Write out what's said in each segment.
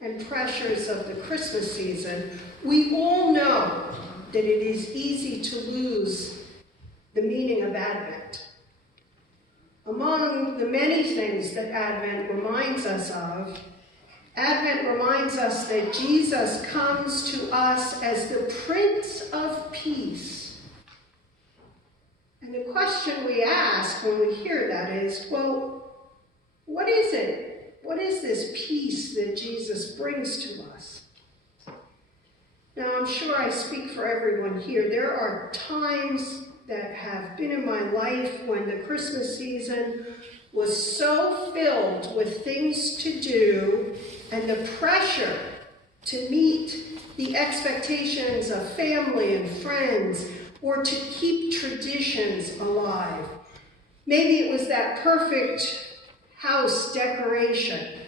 and pressures of the Christmas season, we all know that it is easy to lose the meaning of Advent. Among the many things that Advent reminds us of, Advent reminds us that Jesus comes to us as the Prince of Peace. And the question we ask when we hear that is, well, what is it? What is this peace that Jesus brings to us? Now, I'm sure I speak for everyone here. There are times that have been in my life when the Christmas season was so filled with things to do and the pressure to meet the expectations of family and friends or to keep traditions alive. Maybe it was that perfect house decoration.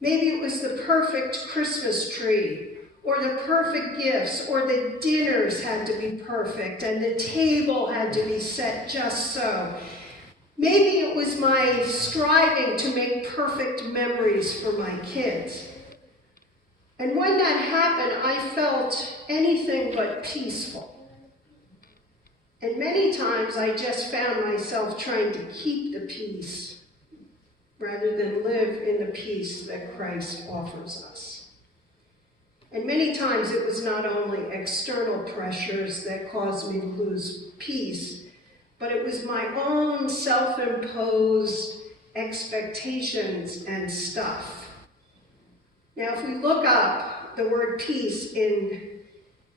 Maybe it was the perfect Christmas tree, or the perfect gifts, or the dinners had to be perfect, and the table had to be set just so. Maybe it was my striving to make perfect memories for my kids. And when that happened, I felt anything but peaceful. And many times I just found myself trying to keep the peace rather than live in the peace that Christ offers us. And many times it was not only external pressures that caused me to lose peace, but it was my own self-imposed expectations and stuff. Now, if we look up the word peace in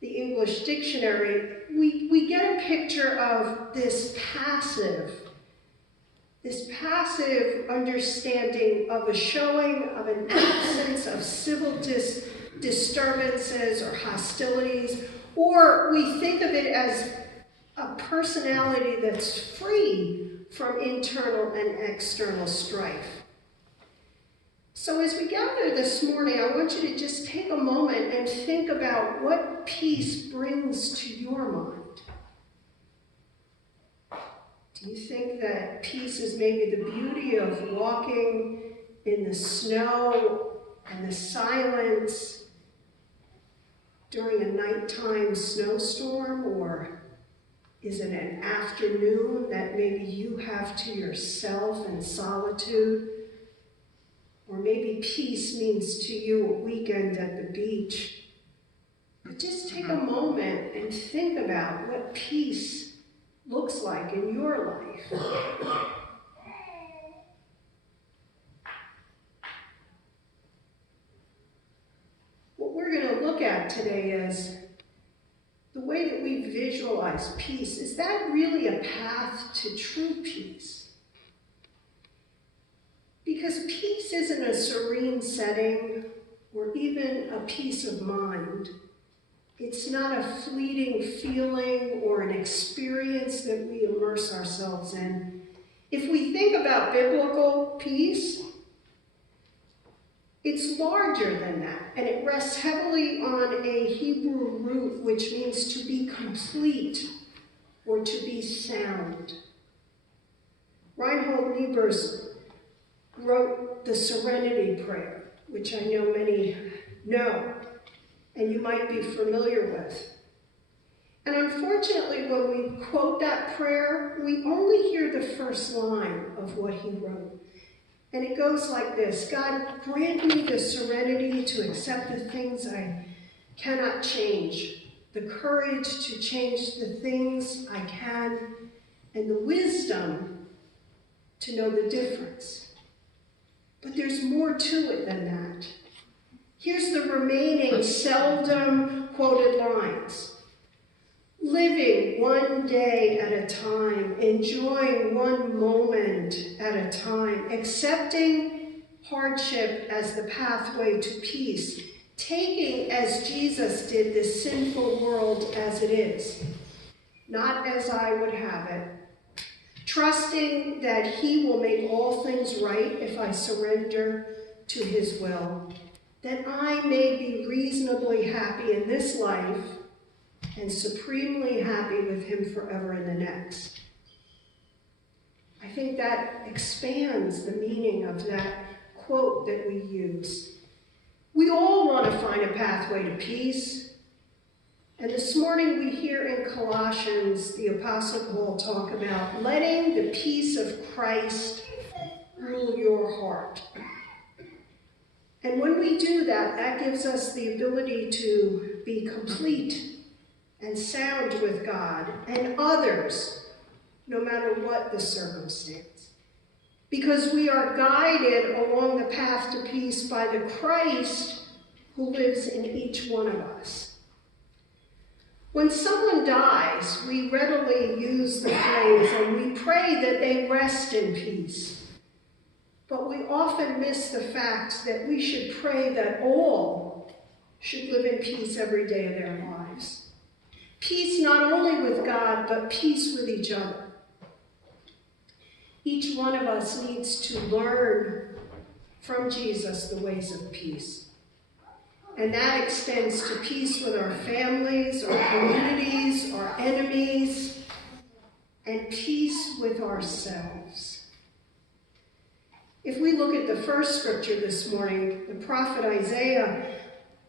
the English dictionary, we get a picture of this passive understanding of a showing of an absence of civil disturbances or hostilities, or we think of it as a personality that's free from internal and external strife. So as we gather this morning, I want you to just take a moment and think about what peace brings to your mind. Do you think that peace is maybe the beauty of walking in the snow and the silence during a nighttime snowstorm? Or is it an afternoon that maybe you have to yourself in solitude? Or maybe peace means to you a weekend at the beach. But just take a moment and think about what peace looks like in your life. What we're going to look at today is the way that we visualize peace. Is that really a path to true peace? Because peace isn't a serene setting or even a peace of mind. It's not a fleeting feeling or an experience that we immerse ourselves in. If we think about biblical peace, it's larger than that, and it rests heavily on a Hebrew root, which means to be complete or to be sound. Reinhold Niebuhr wrote the Serenity Prayer, which I know many know, and you might be familiar with. And unfortunately, when we quote that prayer, we only hear the first line of what he wrote. And it goes like this: God, grant me the serenity to accept the things I cannot change, the courage to change the things I can, and the wisdom to know the difference. But there's more to it than that. Here's the remaining seldom quoted lines. Living one day at a time, enjoying one moment at a time, accepting hardship as the pathway to peace, taking as Jesus did this sinful world as it is, not as I would have it, trusting that he will make all things right if I surrender to his will, that I may be reasonably happy in this life and supremely happy with him forever in the next. I think that expands the meaning of that quote that we use. We all want to find a pathway to peace. And this morning we hear in Colossians the Apostle Paul talk about letting the peace of Christ rule your heart. And when we do that, that gives us the ability to be complete and sound with God and others, no matter what the circumstance. Because we are guided along the path to peace by the Christ who lives in each one of us. When someone dies, we readily use the phrase and we pray that they rest in peace. But we often miss the fact that we should pray that all should live in peace every day of their lives. Peace not only with God, but peace with each other. Each one of us needs to learn from Jesus the ways of peace. And that extends to peace with our families, our communities, our enemies, and peace with ourselves. If we look at the first scripture this morning, the prophet Isaiah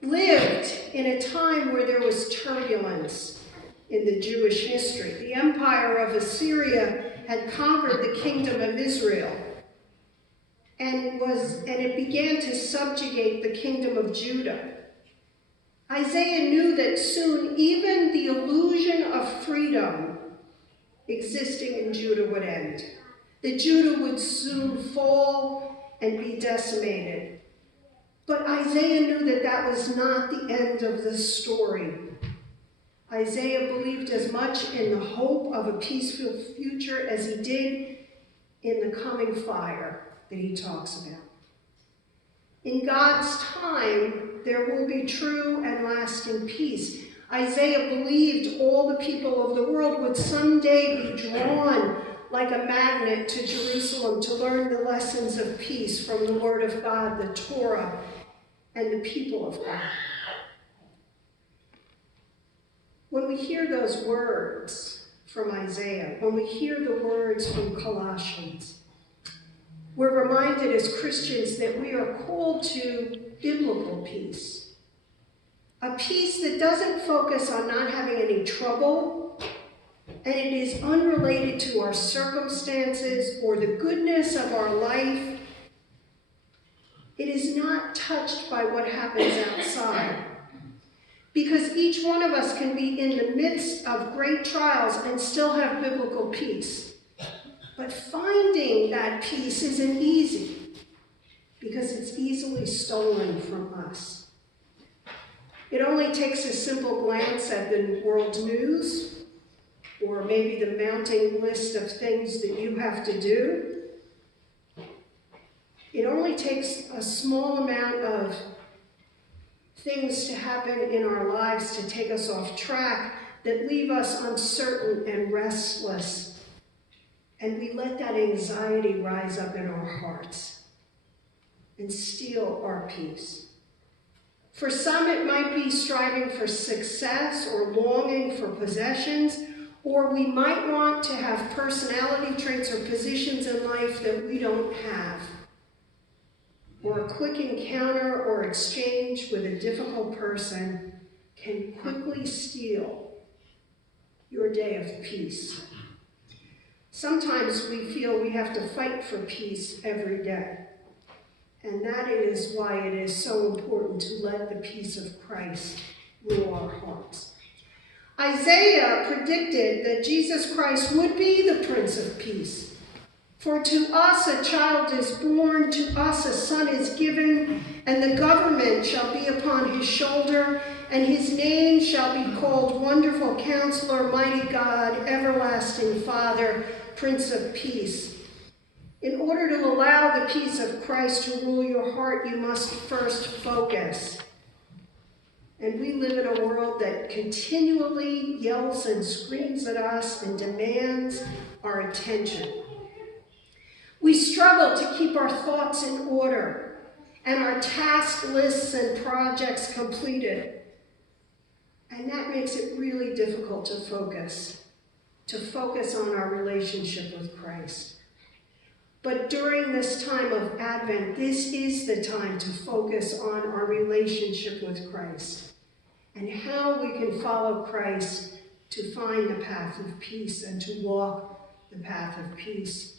lived in a time where there was turbulence in the Jewish history. The empire of Assyria had conquered the kingdom of Israel, and it began to subjugate the kingdom of Judah. Isaiah knew that soon even the illusion of freedom existing in Judah would end. That Judah would soon fall and be decimated. But Isaiah knew that that was not the end of the story. Isaiah believed as much in the hope of a peaceful future as he did in the coming fire that he talks about. In God's time, there will be true and lasting peace. Isaiah believed all the people of the world would someday be drawn like a magnet to Jerusalem to learn the lessons of peace from the Word of God, the Torah, and the people of God. When we hear those words from Isaiah, when we hear the words from Colossians, we're reminded as Christians that we are called to biblical peace. A peace that doesn't focus on not having any trouble, and it is unrelated to our circumstances or the goodness of our life. It is not touched by what happens outside. Because each one of us can be in the midst of great trials and still have biblical peace. But finding that peace isn't easy, because it's easily stolen from us. It only takes a simple glance at the world news, or maybe the mounting list of things that you have to do. It only takes a small amount of things to happen in our lives to take us off track that leave us uncertain and restless. And we let that anxiety rise up in our hearts and steal our peace. For some, it might be striving for success or longing for possessions, or we might want to have personality traits or positions in life that we don't have, or a quick encounter or exchange with a difficult person can quickly steal your day of peace. Sometimes we feel we have to fight for peace every day. And that is why it is so important to let the peace of Christ rule our hearts. Isaiah predicted that Jesus Christ would be the Prince of Peace. For to us a child is born, to us a son is given, and the government shall be upon his shoulder, and his name shall be called Wonderful Counselor, Mighty God, Everlasting Father, Prince of Peace. In order to allow the peace of Christ to rule your heart, you must first focus. And we live in a world that continually yells and screams at us and demands our attention. We struggle to keep our thoughts in order and our task lists and projects completed. And that makes it really difficult to focus on our relationship with Christ. But during this time of Advent, this is the time to focus on our relationship with Christ and how we can follow Christ to find the path of peace and to walk the path of peace.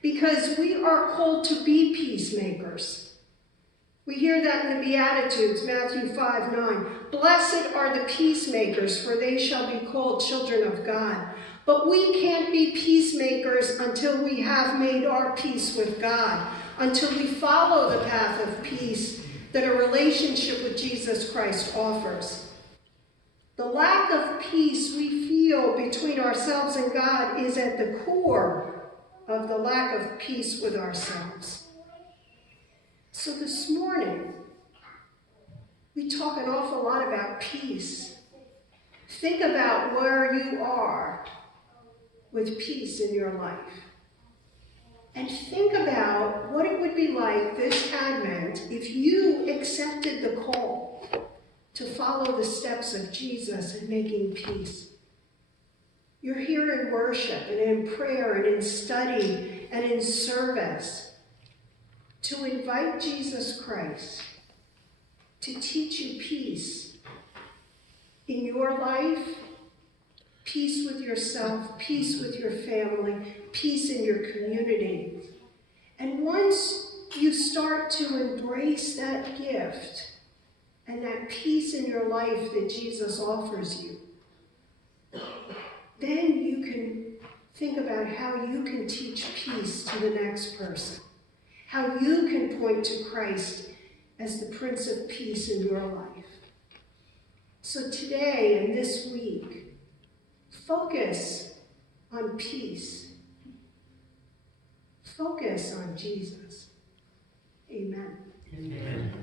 Because we are called to be peacemakers. We hear that in the Beatitudes, Matthew 5:9. Blessed are the peacemakers, for they shall be called children of God. But we can't be peacemakers until we have made our peace with God, until we follow the path of peace that a relationship with Jesus Christ offers. The lack of peace we feel between ourselves and God is at the core of the lack of peace with ourselves. So this morning, we talk an awful lot about peace. Think about where you are with peace in your life. And think about what it would be like this Advent if you accepted the call to follow the steps of Jesus in making peace. You're here in worship and in prayer and in study and in service to invite Jesus Christ to teach you peace in your life, peace with yourself, peace with your family, peace in your community. And once you start to embrace that gift and that peace in your life that Jesus offers you, then you can think about how you can teach peace to the next person, how you can point to Christ as the Prince of Peace in your life. So today and this week, focus on peace. Focus on Jesus. Amen. Amen.